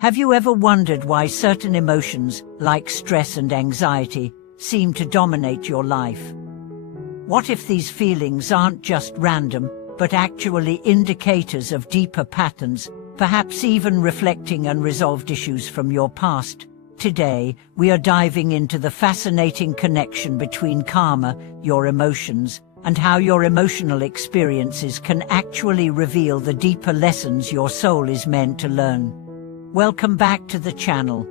Have you ever wondered why certain emotions, like stress and anxiety, seem to dominate your life? What if these feelings aren't just random, but actually indicators of deeper patterns, perhaps even reflecting unresolved issues from your past? Today, we are diving into the fascinating connection between karma, your emotions, and how your emotional experiences can actually reveal the deeper lessons your soul is meant to learn. Welcome back to the channel.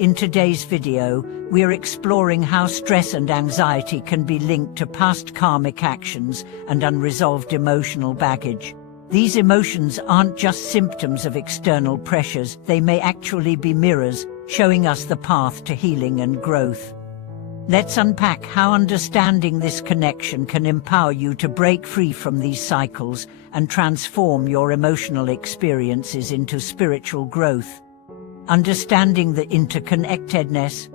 In today's video, we are exploring how stress and anxiety can be linked to past karmic actions and unresolved emotional baggage. These emotions aren't just symptoms of external pressures, they may actually be mirrors, showing us the path to healing and growth. Let's unpack how understanding this connection can empower you to break free from these cycles and transform your emotional experiences into spiritual growth. Understanding the interconnectedness.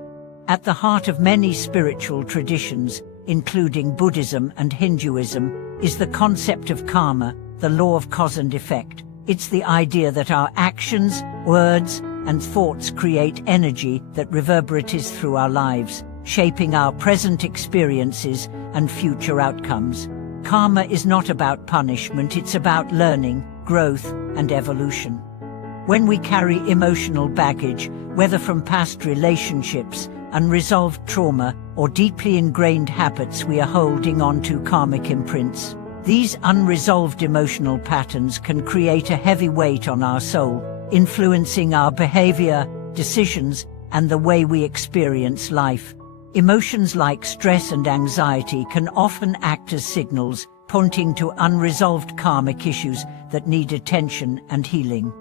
At the heart of many spiritual traditions, including Buddhism and Hinduism, is the concept of karma, the law of cause and effect. It's the idea that our actions, words, and thoughts create energy that reverberates through our lives, shaping our present experiences and future outcomes. Karma is not about punishment, it's about learning, growth, and evolution. When we carry emotional baggage, whether from past relationships, unresolved trauma, or deeply ingrained habits, we are holding on to karmic imprints. These unresolved emotional patterns can create a heavy weight on our soul, influencing our behavior, decisions, and the way we experience life. Emotions like stress and anxiety can often act as signals, pointing to unresolved karmic issues that need attention and healing.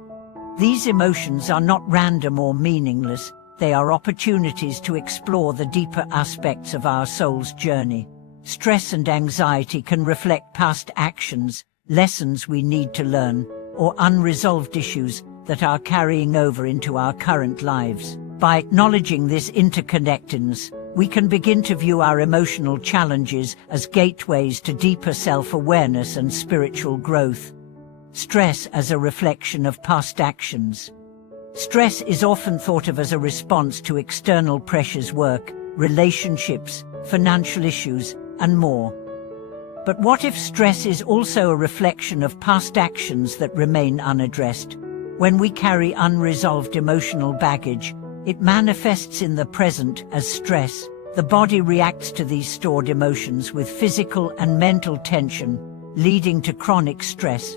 These emotions are not random or meaningless, they are opportunities to explore the deeper aspects of our soul's journey. Stress and anxiety can reflect past actions, lessons we need to learn, or unresolved issues that are carrying over into our current lives. By acknowledging this interconnectedness, we can begin to view our emotional challenges as gateways to deeper self-awareness and spiritual growth. Stress as a reflection of past actions. Stress is often thought of as a response to external pressures, work, relationships, financial issues, and more. But what if stress is also a reflection of past actions that remain unaddressed? When we carry unresolved emotional baggage, it manifests in the present as stress. The body reacts to these stored emotions with physical and mental tension, leading to chronic stress.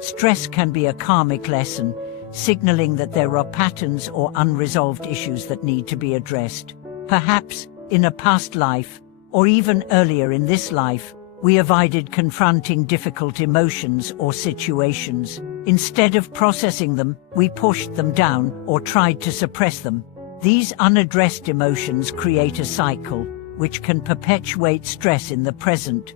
Stress can be a karmic lesson, signaling that there are patterns or unresolved issues that need to be addressed. Perhaps, in a past life, or even earlier in this life, we avoided confronting difficult emotions or situations. Instead of processing them, we pushed them down or tried to suppress them. These unaddressed emotions create a cycle, which can perpetuate stress in the present.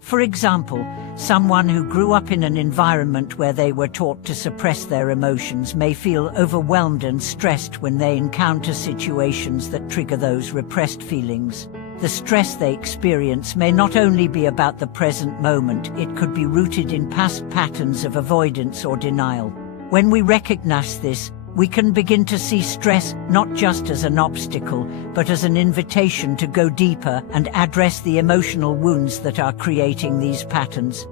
For example, someone who grew up in an environment where they were taught to suppress their emotions may feel overwhelmed and stressed when they encounter situations that trigger those repressed feelings. The stress they experience may not only be about the present moment, it could be rooted in past patterns of avoidance or denial. When we recognize this, we can begin to see stress not just as an obstacle, but as an invitation to go deeper and address the emotional wounds that are creating these patterns.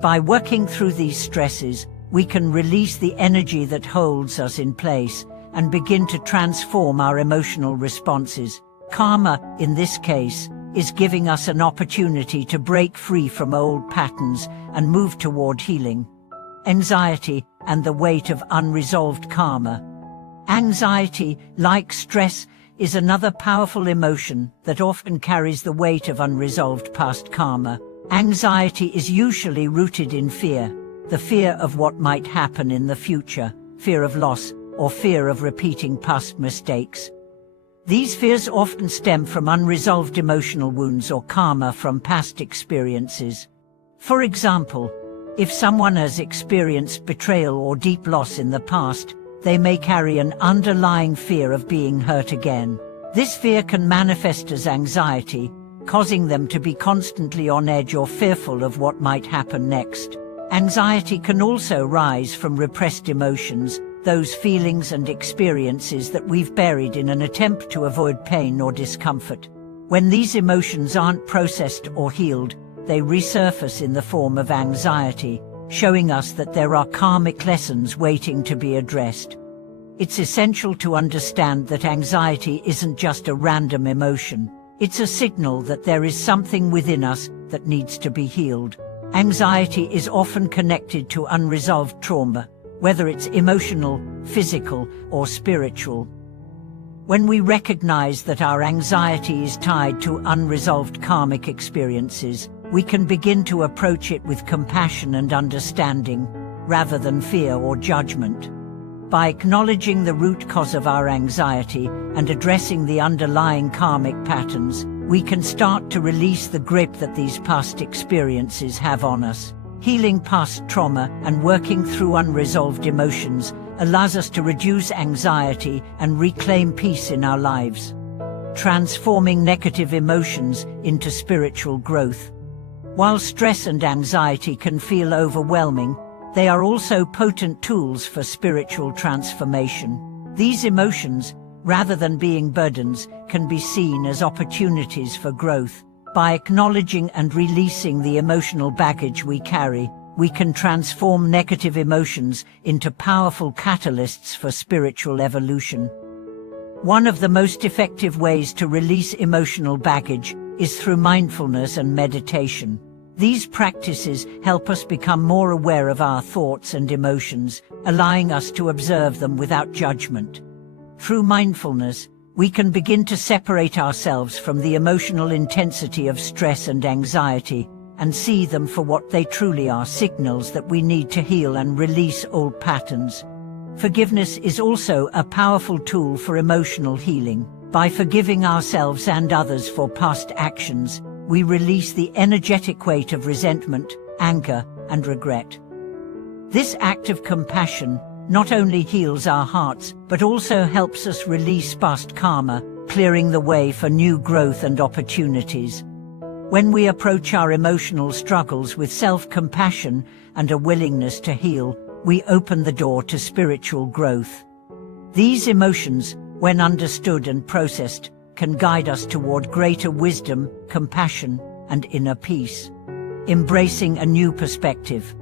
By working through these stresses, we can release the energy that holds us in place and begin to transform our emotional responses. Karma, in this case, is giving us an opportunity to break free from old patterns and move toward healing. Anxiety and the weight of unresolved karma. Anxiety, like stress, is another powerful emotion that often carries the weight of unresolved past karma. Anxiety is usually rooted in fear, the fear of what might happen in the future, fear of loss, or fear of repeating past mistakes. These fears often stem from unresolved emotional wounds or karma from past experiences. For example, if someone has experienced betrayal or deep loss in the past, they may carry an underlying fear of being hurt again. This fear can manifest as anxiety, causing them to be constantly on edge or fearful of what might happen next. Anxiety can also rise from repressed emotions, those feelings and experiences that we've buried in an attempt to avoid pain or discomfort. When these emotions aren't processed or healed, they resurface in the form of anxiety, showing us that there are karmic lessons waiting to be addressed. It's essential to understand that anxiety isn't just a random emotion. It's a signal that there is something within us that needs to be healed. Anxiety is often connected to unresolved trauma, whether it's emotional, physical, or spiritual. When we recognize that our anxiety is tied to unresolved karmic experiences, we can begin to approach it with compassion and understanding, rather than fear or judgment. By acknowledging the root cause of our anxiety and addressing the underlying karmic patterns, we can start to release the grip that these past experiences have on us. Healing past trauma and working through unresolved emotions allows us to reduce anxiety and reclaim peace in our lives, transforming negative emotions into spiritual growth. While stress and anxiety can feel overwhelming, they are also potent tools for spiritual transformation. These emotions, rather than being burdens, can be seen as opportunities for growth. By acknowledging and releasing the emotional baggage we carry, we can transform negative emotions into powerful catalysts for spiritual evolution. One of the most effective ways to release emotional baggage is through mindfulness and meditation. These practices help us become more aware of our thoughts and emotions, allowing us to observe them without judgment. Through mindfulness, we can begin to separate ourselves from the emotional intensity of stress and anxiety and see them for what they truly are: signals that we need to heal and release old patterns. Forgiveness is also a powerful tool for emotional healing. By forgiving ourselves and others for past actions, we release the energetic weight of resentment, anger, and regret. This act of compassion not only heals our hearts, but also helps us release past karma, clearing the way for new growth and opportunities. When we approach our emotional struggles with self-compassion and a willingness to heal, we open the door to spiritual growth. These emotions, when understood and processed, can guide us toward greater wisdom, compassion, and inner peace. Embracing a new perspective.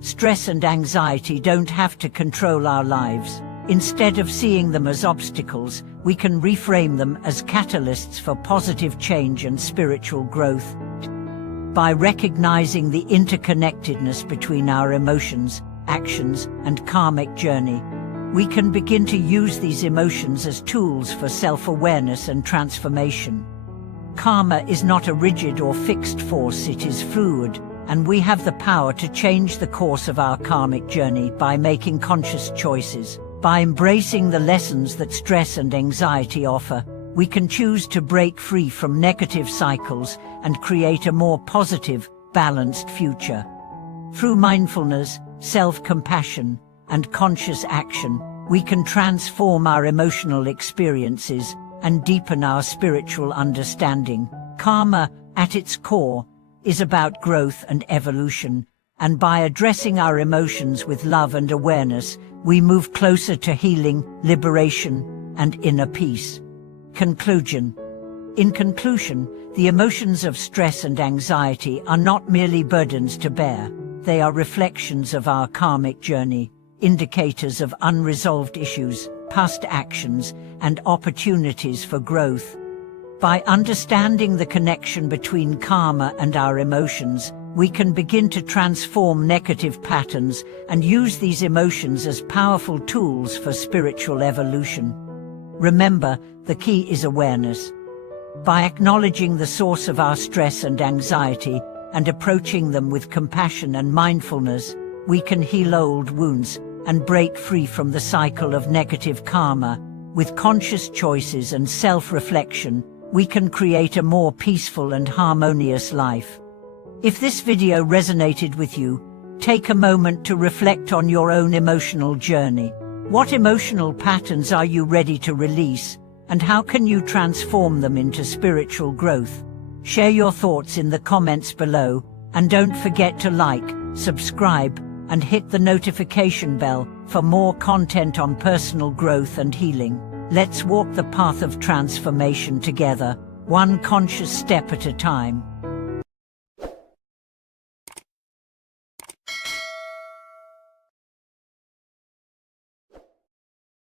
Stress and anxiety don't have to control our lives. Instead of seeing them as obstacles, we can reframe them as catalysts for positive change and spiritual growth. By recognizing the interconnectedness between our emotions, actions, and karmic journey, we can begin to use these emotions as tools for self-awareness and transformation. Karma is not a rigid or fixed force, it is fluid, and we have the power to change the course of our karmic journey by making conscious choices. By embracing the lessons that stress and anxiety offer, we can choose to break free from negative cycles and create a more positive, balanced future. Through mindfulness, self-compassion, and conscious action, we can transform our emotional experiences and deepen our spiritual understanding. Karma, at its core, is about growth and evolution, and by addressing our emotions with love and awareness, we move closer to healing, liberation, and inner peace. Conclusion. In conclusion, the emotions of stress and anxiety are not merely burdens to bear. They are reflections of our karmic journey, indicators of unresolved issues, past actions, and opportunities for growth. By understanding the connection between karma and our emotions, we can begin to transform negative patterns and use these emotions as powerful tools for spiritual evolution. Remember, the key is awareness. By acknowledging the source of our stress and anxiety and approaching them with compassion and mindfulness, we can heal old wounds and break free from the cycle of negative karma. With conscious choices and self-reflection, we can create a more peaceful and harmonious life. If this video resonated with you, take a moment to reflect on your own emotional journey. What emotional patterns are you ready to release, and how can you transform them into spiritual growth? Share your thoughts in the comments below, and don't forget to like, subscribe, and hit the notification bell for more content on personal growth and healing. Let's walk the path of transformation together, one conscious step at a time.